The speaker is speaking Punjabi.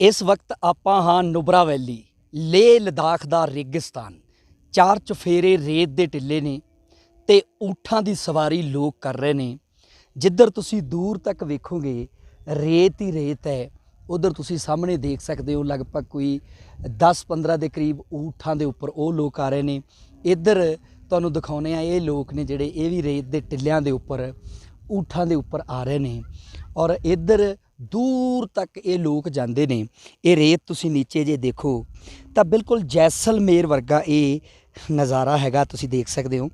ਇਸ ਵਕਤ ਆਪਾਂ ਹਾਂ ਨੁਬਰਾ ਵੈਲੀ, ਲੇਹ ਲਦਾਖ ਦਾ ਰੇਗਿਸਤਾਨ। ਚਾਰ ਚੁਫੇਰੇ ਰੇਤ ਦੇ ਟਿੱਲੇ ਨੇ ਤੇ ਊਠਾਂ ਦੀ ਸਵਾਰੀ ਲੋਕ ਕਰ ਰਹੇ ਨੇ। ਜਿੱਧਰ ਤੁਸੀਂ ਦੂਰ ਤੱਕ ਵੇਖੋਗੇ, ਰੇਤ ਹੀ ਰੇਤ ਹੈ। ਉਧਰ ਤੁਸੀਂ ਸਾਹਮਣੇ ਦੇਖ ਸਕਦੇ ਹੋ, ਲਗਭਗ ਕੋਈ 10-15 ਦੇ ਕਰੀਬ ਊਠਾਂ ਦੇ ਉੱਪਰ ਉਹ ਲੋਕ ਆ ਰਹੇ ਨੇ। ਇੱਧਰ ਤੁਹਾਨੂੰ ਦਿਖਾਉਨੇ ਆ, ਇਹ ਲੋਕ ਨੇ ਜਿਹੜੇ ਇਹ ਵੀ ਰੇਤ ਦੇ ਟਿੱਲਿਆਂ ਦੇ ਉੱਪਰ, ਊਠਾਂ ਦੇ ਉੱਪਰ ਆ ਰਹੇ ਨੇ। ਔਰ ਇੱਧਰ ਦੂਰ ਤੱਕ ਇਹ ਲੋਕ ਜਾਂਦੇ ਨੇ, ਇਹ ਰੇਤ ਤੁਸੀਂ ਨੀਚੇ ਜੇ ਦੇਖੋ, ਤਾਂ ਬਿਲਕੁਲ ਜੈਸਲਮੇਰ ਵਰਗਾ ਇਹ ਨਜ਼ਾਰਾ ਹੈਗਾ, ਤੁਸੀਂ ਦੇਖ ਸਕਦੇ ਹੋ।